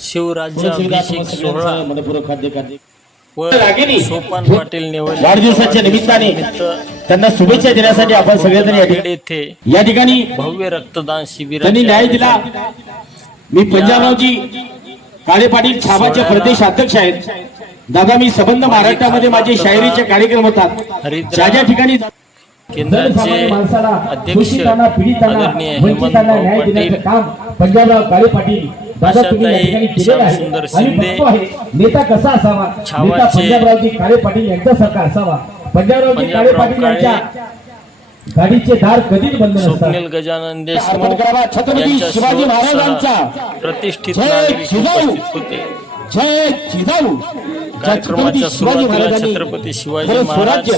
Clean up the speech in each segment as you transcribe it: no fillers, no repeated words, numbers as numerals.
शिवराज्याभिषेक सोहळा सोपान पाटील नेवल वाढदिवसाच्या निमित्ताने त्यांना शुभेच्छा देण्यासाठी आपण सगळेजण या ठिकाणी भव्य रक्तदान शिबिर त्यांनी न्याय दिला। मी पंजाबरावजी काळे पाटील छावाचे प्रदेश अध्यक्ष आहेत। दादा मी संबंध महाराष्ट्रामध्ये माझे शायरीचे कार्यक्रम होतात ज्या ठिकाणी केंद्राचे अध्यक्ष आदरणीय हेमंतभाऊ पाटील पंजाबराव काळे पाटील दादा तुम्ही या ठिकाणी केलेला आहे सुंदर आणि शिंदे बघतो आहे नेता कसा असावा, नेता पंजाबरावजी काळे पाटील यांच्यासारखा असावा। पंजाबरावजी काळे पाटील यांच्या गाडीचे दार कधीच बंद नसतात। स्वप्नील गजानन देशमुख छत्रपती शिवाजी महाराजांचा प्रतिष्ठित नागरिक उपस्थित होते। जय जिजाऊ। कार्यक्रमाच्या सुरुवातीला छत्रपती शिवाजी महाराज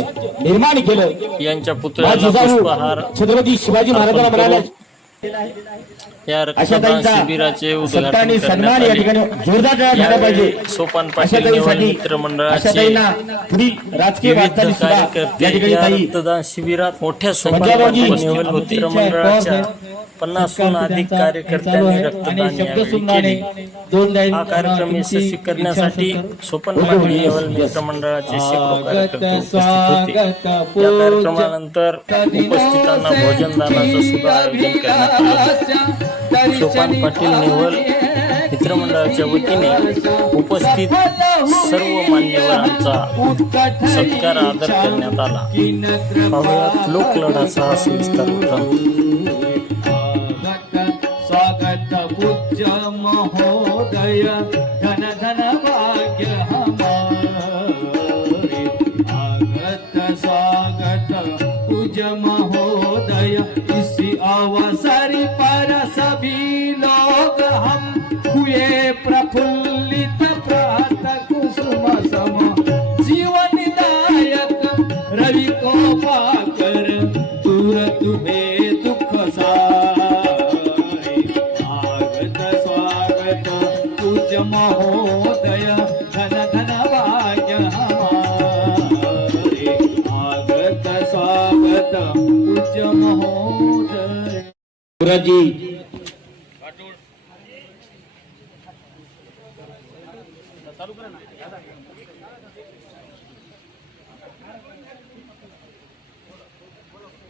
निर्माण केलं यांच्या पुतळ्याला पुष्पहार छत्रपती शिवाजी महाराजांना म्हणाले या रक्तदान शिबिराचे उद्घाटन सन्मान या ठिकाणी जोरदार झाला पाहिजे। सोपान पाटील नेवल मित्र मंडळाचे राजकीय कार्यकर्ते या रक्तदान शिबिरात मोठ्या संख्येने नेवल मित्र मंडळाच्या 50हून अधिक कार्यकर्त्यांनी रक्तदान यावेळी केले। हा कार्यक्रम यशस्वी करण्यासाठी सोपान पाटील नेवल मित्र मंडळाचे शेकडो कार्यकर्ते उपस्थित होते। या कार्यक्रमानंतर उपस्थितांना भोजनदानाचं सुद्धा आयोजन करण्यात आलं। सोपान पाटील नेवल मित्रमंडळाच्या वतीने उपस्थित सर्व मान्यवरांचा सत्कार आदर करण्यात आला। पाहुयात लोकलढाचा हा सविस्तर वृत्तांत। स्वागत पूज्य महोदय धन धन भाग्य हमारे आगत स्वागत पूज्य महोदय इसी अवसर पर सभी लोग हम हुए प्रफुल्लित प्रात कुसुम सम जीवनदायक रवि को पाकर दूर तुम्हें दुख सारे आगत स्वागत पूज्य महोदय धन धन भाग्य हमारे आगत स्वागत पूज्य महोदय। गुरुजी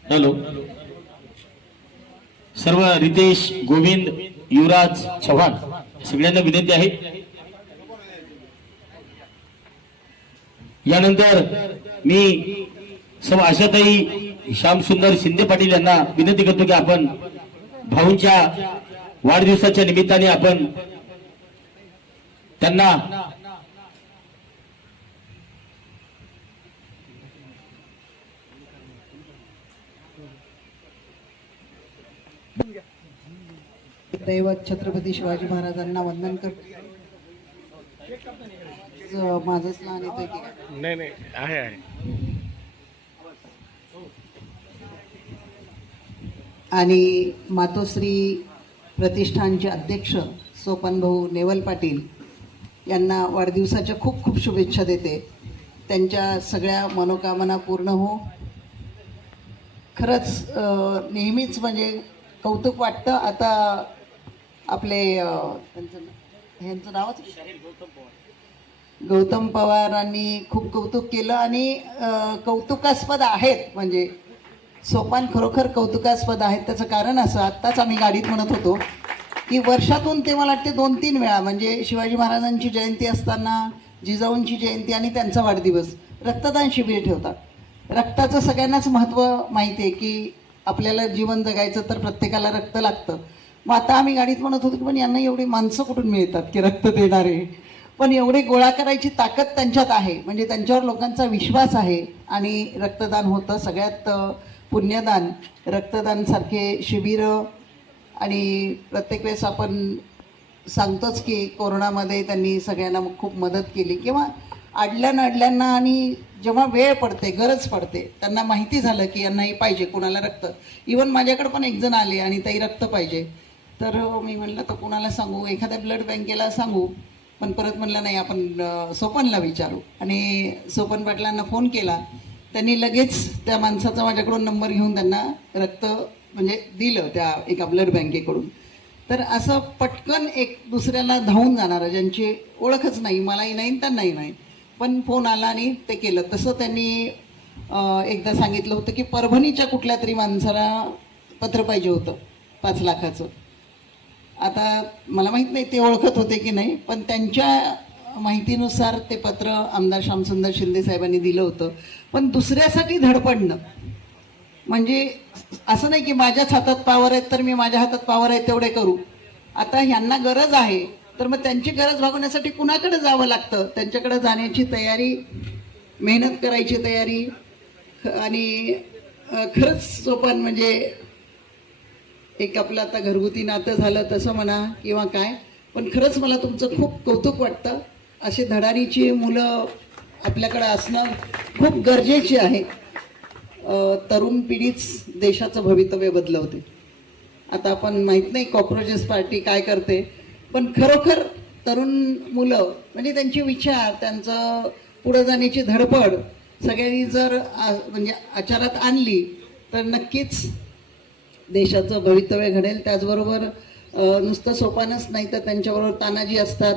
हॅलो सर्व रितेश गोविंद युवराज चव्हाण सगळ्यांना विनंती आहे। यानंतर मी सर्व आशाताई श्यामसुंदर शिंदे पाटील यांना विनंती करतो की आपण भाऊंच्या वाढदिवसाच्या निमित्ताने आपण त्यांना दैवत छत्रपती शिवाजी महाराजांना वंदन करतो। माझंच लहान येतोय की नाही आहे आणि मातोश्री प्रतिष्ठानचे अध्यक्ष सोपान भाऊ नेवल पाटील यांना वाढदिवसाच्या खूप खूप शुभेच्छा देते। त्यांच्या सगळ्या मनोकामना पूर्ण हो। खरंच नेहमीच म्हणजे कौतुक वाटतं। आता आपले ह्यांचं नावच गौतम पवारांनी खूप कौतुक केलं आणि कौतुकास्पद आहेत म्हणजे सोपान खरोखर कौतुकास्पद आहेत। त्याचं कारण असं आत्ताच आम्ही गाडीत म्हणत होतो की वर्षातून ते मला वाटते 2-3 वेळा म्हणजे शिवाजी महाराजांची जयंती असताना जिजाऊंची जयंती आणि त्यांचा वाढदिवस रक्तदान शिबिर ठेवतात। रक्ताचं सगळ्यांनाच महत्त्व माहिती आहे की आपल्याला जीवन जगायचं तर प्रत्येकाला रक्त लागतं। मग आता आम्ही गाडीत म्हणत होतो की पण यांना एवढी माणसं कुठून मिळतात की रक्त देणारे, पण एवढे गोळा करायची ताकद त्यांच्यात आहे म्हणजे त्यांच्यावर लोकांचा विश्वास आहे आणि रक्तदान होतं। सगळ्यात पुण्यदान रक्तदानसारखे शिबिरं आणि प्रत्येक वेळेस आपण सांगतोच की कोरोनामध्ये त्यांनी सगळ्यांना खूप मदत केली किंवा अडल्यांना आणि जेव्हा वेळ पडते गरज पडते त्यांना माहिती झालं की यांना हे पाहिजे कोणाला रक्त। इवन माझ्याकडे पण एक जण आले आणि ताई रक्त पाहिजे तर मी म्हणलं तर कोणाला सांगू, एखाद्या ब्लड बँकेला सांगू, पण परत म्हणलं नाही आपण सोपनला विचारू आणि सोपन पाटलांना फोन केला। त्यांनी लगेच त्या माणसाचा माझ्याकडून नंबर घेऊन त्यांना रक्त म्हणजे दिलं त्या एका ब्लड बँकेकडून। तर असं पटकन एक दुसऱ्याला धावून जाणारं, ज्यांची ओळखच नाही, मलाही नाही त्यांनाही नाही, पण फोन आला आणि ते केलं. तसं त्यांनी एकदा सांगितलं होतं की परभणीच्या कुठल्या तरी माणसाला पत्र पाहिजे होतं 5 लाखाचं. आता मला माहीत नाही ते ओळखत होते की नाही, पण त्यांच्या माहितीनुसार ते पत्र आमदार श्यामसुंदर शिंदे साहेबांनी दिलं होतं. पण दुसऱ्यासाठी धडपडणं म्हणजे असं नाही की माझ्याच हातात पावर आहेत तर मी माझ्या हातात पावर आहे तेवढे करू. आता ह्यांना गरज आहे तर मग त्यांची गरज भागवण्यासाठी कुणाकडे जावं लागतं, त्यांच्याकडे जाण्याची तयारी, मेहनत करायची तयारी. आणि खरंच सोपान म्हणजे एक आपलं आता घरगुती नातं झालं तसं म्हणा किंवा काय, पण खरंच मला तुमचं खूप कौतुक वाटतं. अशी धडाडीची मुलं आपल्याकडे असणं खूप गरजेचे आहे. तरुण पिढीच देशाचं भवितव्य बदलवते. आता आपण माहीत नाही कॉक्रोचेस पार्टी काय करते, पण खरोखर तरुण मुलं म्हणजे त्यांचे विचार, त्यांचं पुढे जाण्याची धडपड सगळ्यांनी जर म्हणजे आचारात आणली तर नक्कीच देशाचं भवितव्य घडेल. त्याचबरोबर नुसतं सोपानच नाही तर त्यांच्याबरोबर तानाजी असतात.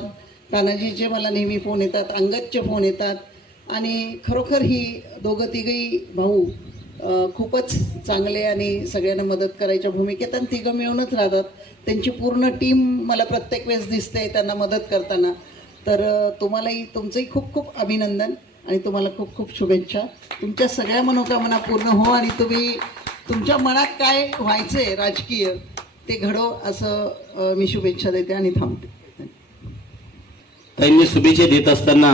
तानाजीचे मला नेहमी फोन येतात, अंगदचे फोन येतात. आणि खरोखर ही दोघं तिघही भाऊ खूपच चांगले आणि सगळ्यांना मदत करायच्या भूमिकेत आणि तिघं मिळूनच राहतात. त्यांची पूर्ण टीम मला प्रत्येक वेळेस दिसते त्यांना मदत करताना. तर तुम्हालाही तुमचंही खूप खूप अभिनंदन आणि तुम्हाला खूप खूप शुभेच्छा. तुमच्या सगळ्या मनोकामना पूर्ण हो आणि तुम्ही तुमच्या मनात काय व्हायचंय राजकीय ते घडो असं मी शुभेच्छा देते आणि थांबते. त्यांनी शुभेच्छा देत असताना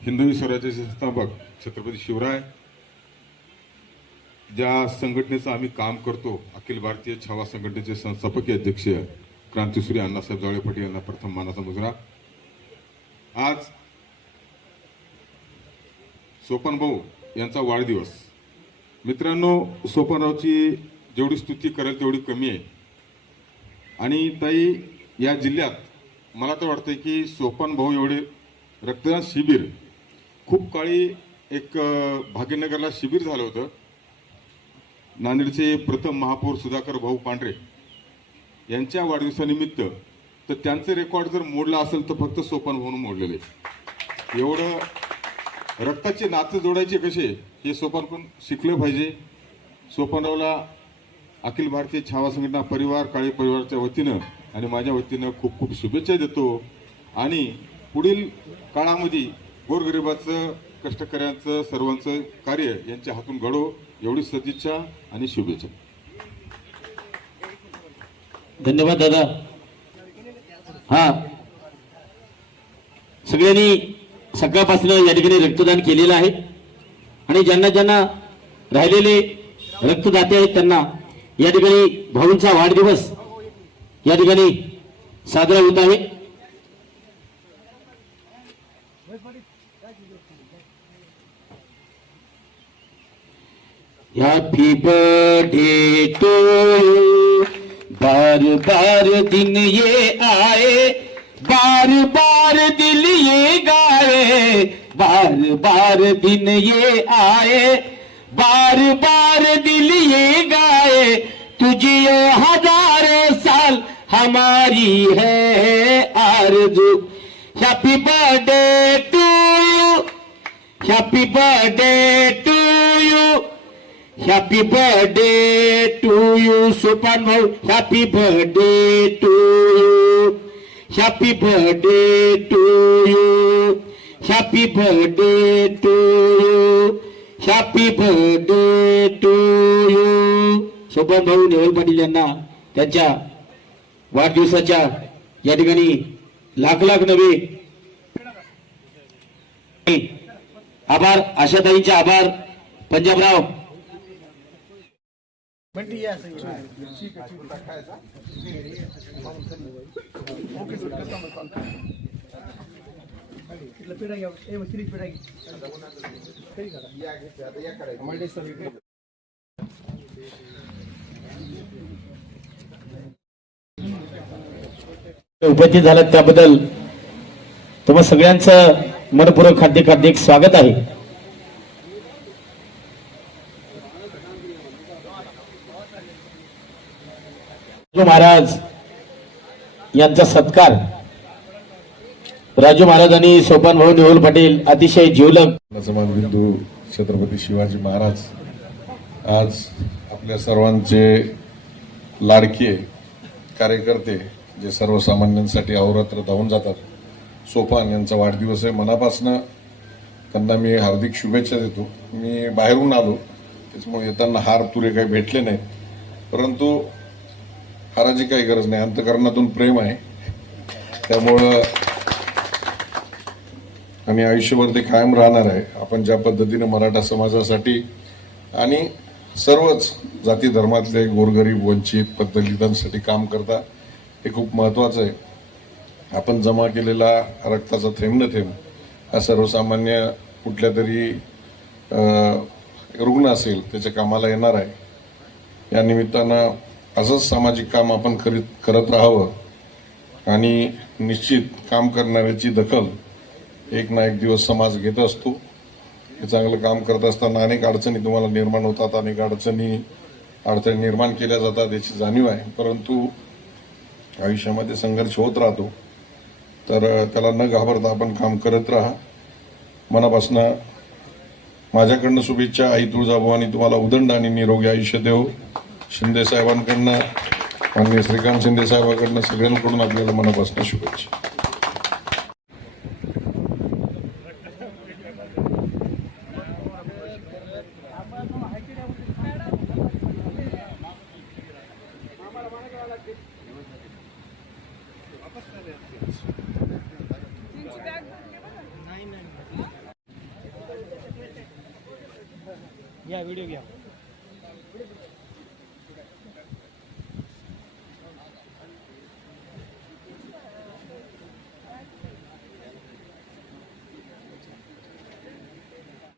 हिंदवी स्वराज्याचे संस्थापक छत्रपती शिवराय, ज्या संघटनेचं आम्ही काम करतो, अखिल भारतीय छावा संघटनेचे संस्थापकीय अध्यक्ष क्रांतीसूर्य अण्णासाहेब जावळे पाटील यांना प्रथम मानाचा मुजरा. आज सोपन भाऊ यांचा वाढदिवस. मित्रांनो, सोपनरावची जेवढी स्तुती करेल तेवढी कमी आहे. आणि ताई, या जिल्ह्यात मला तर वाटतं की सोपन भाऊ एवढे रक्तदान शिबिर खूप काळी एक भाग्यनगरला शिबिर झालं होतं. नांदेडचे प्रथम महापौर सुधाकर भाऊ पांढरे यांच्या वाढदिवसानिमित्त. तर त्यांचे रेकॉर्ड जर मोडला असेल तर फक्त सोपन भाऊन मोडलेले. एवढं रक्ताचे नाते जोडायचे कसे हे सोपनकडून शिकलं पाहिजे. सोपनरावला अखिल भारतीय छावा संघटना परिवार, काळे परिवाराच्या वतीनं आणि माझ्या वतीनं खूप खूप शुभेच्छा देतो. आणि पुढील काळामध्ये गोरगरिबाचं, कष्टकऱ्यांचं, सर्वांचं कार्य यांच्या हातून घडो एवढी सदिच्छा आणि शुभेच्छा. धन्यवाद दादा. हा, सगळ्यांनी सकाळपासून या ठिकाणी रक्तदान केलेलं आहे आणि ज्यांना ज्यांना राहिलेले रक्तदाते आहेत त्यांना या ठिकाणी भाऊंचा वाढदिवस या ठिकाणी साजरा होत आहे. हैप्पी बर्थडे टू यू, बार बार दिन ये आए, बार बार दिल ये गाए, बार बार दिन ये आए, बार बार दिल ये गाए, तुझे हजारों साल हमारी है आरज़ू. Happy birthday to you, happy birthday to you, happy birthday to you Sopan Bhau. Happy birthday to you, happy birthday to you, happy birthday to you, happy birthday to you. Sopan Bhau Naval Patil यांना त्यांच्या वाढदिवसाच्या या ठिकाणी लाख लाख नवे आभार. आशाताईंचे आभार. पंजाबराव उपस्थित झालात त्याबद्दल तुम्हा सगळ्यांचं मनपूर्वक हार्दिक स्वागत आहे. महाराज यांचा सत्कार राजू महाराज आणि सोपान भाऊ नेहुल पाटील अतिशय जिवलग समाजबिंदू छत्रपती शिवाजी महाराज आज आपल्या सर्वांचे लाडके कार्यकर्ते जे सर्वसामान्यांसाठी अहोरात्र धावून जातात, सोपान यांचा वाढदिवस आहे. मनापासनं त्यांना मी हार्दिक शुभेच्छा देतो. मी बाहेरून आलो त्याच्यामुळे येताना हार तुरे काही भेटले नाहीत, परंतु हाराची काही गरज नाही, अंतःकरणातून प्रेम आहे त्यामुळं आणि आयुष्यभर ते कायम राहणार आहे. आपण ज्या पद्धतीने मराठा समाजासाठी आणि सर्वच जाती धर्मातले गोरगरीब वंचित दलितांसाठी काम करता हे खूप महत्त्वाचं आहे. आपण जमा केलेला रक्ताचा थेंब न थेंब हा सर्वसामान्य कुठल्या तरी रुग्ण असेल त्याच्या कामाला येणार आहे. या निमित्तानं असंच सामाजिक काम आपण करत राहावं आणि निश्चित काम करणाऱ्याची दखल एक ना एक दिवस समाज घेत असतो. हे चांगलं काम करत असताना अनेक अडचणी तुम्हाला निर्माण होतात, अनेक अडचणी निर्माण केल्या जातात याची जाणीव आहे, परंतु आयुष्यामध्ये संघर्ष होत राहतो. तर त्याला न घाबरता आपण काम करत राहा. मनापासून माझ्याकडनं शुभेच्छा. आई तुळजाभवानी तुम्हाला उदंड आणि निरोगी आयुष्य देव. शिंदे साहेबांकडनं माननीय श्रीकांत शिंदे साहेबांकडनं सगळ्यांकडून आपल्याला मनापासून शुभेच्छा. या व्हिडिओ घ्या.